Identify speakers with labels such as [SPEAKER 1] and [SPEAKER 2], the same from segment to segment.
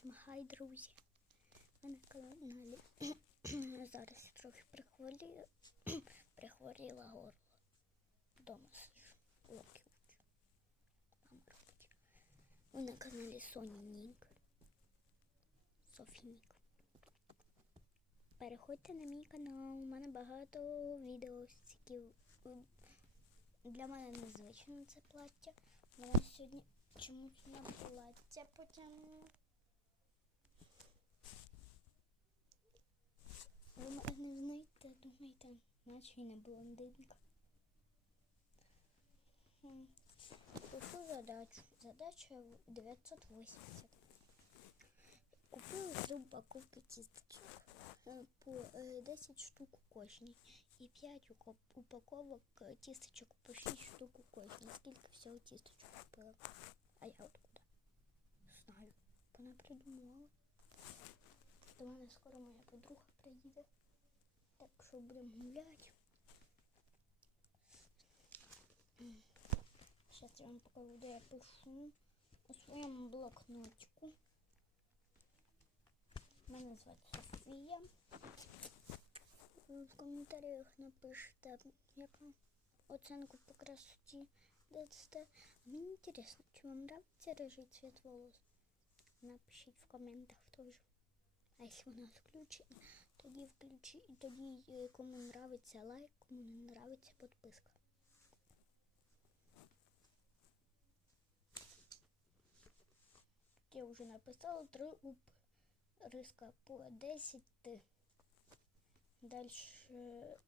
[SPEAKER 1] Всім хай, друзі! Ви на каналі зараз трохи прихворіла, прихворіла горло. Дома сижу, локи учу. Мама робить. Ви на каналі Соні Нік. Софі Нік. Переходьте на мій канал, у мене багато відео. Для мене незвично це плаття. Мене сьогодні чомусь на плаття потягнуло. Ви мене не знаєте, думаєте, наче і не блондинка. Пишу задачу. Задача 980. Купила три упаковки тістечок е, по е, 10 штук у кожній. І 5 упаковок е, по 6 штук у кожній. Скільки всього тістечок купила? А я откуда? Знаю. Вона придумала. До скоро моя подруга приїде. Так що будемо гуляти. Зараз я вам покажу, де я пишу у своєму блокнотику. Мене звати Софія. В коментарях напишите, яка оценку по красоті дасте. А мені інтересно, чи вам нравиться рыжий цвет волос? Напишіть в коментах теж. А якщо у нас включено, тоді включи, тоді е, кому нравиться лайк, кому не нравиться підписка. Я вже написала три уп риска по 10 т. Дальше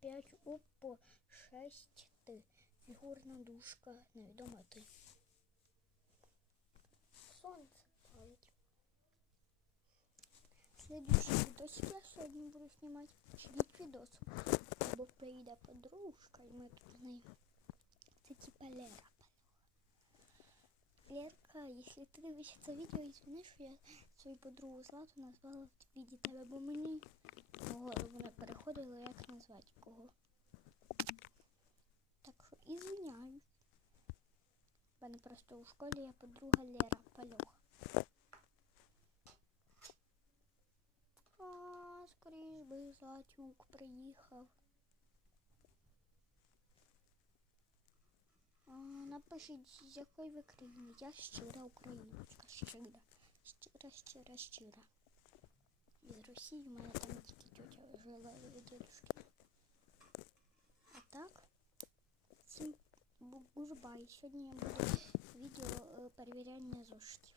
[SPEAKER 1] 5 уп по 6 т. Фігурна дужка, невідома ти. Следующий видосик я сьогодні буду знімати. Ждіть відос. Бо приїде подружка і ми тут з нею. Це типа Лера. Лерка, если ты дивишся це відео, извини, що я свою подругу Злату назвала в віді тебе, бо мені голову не переходило, як назвати кого. Так що извиняюсь. В мене просто у школі є подруга Лера Пальоха. скоріш би Златюк приїхав. А, напишіть, з якої ви країни. Я щира україночка, щира. Щира, щира, щира. Із Росії в мене там тільки тетя жила від дідушки. А так, всім бу- гужбай. Сьогодні я буду відео е, перевіряння зошитів.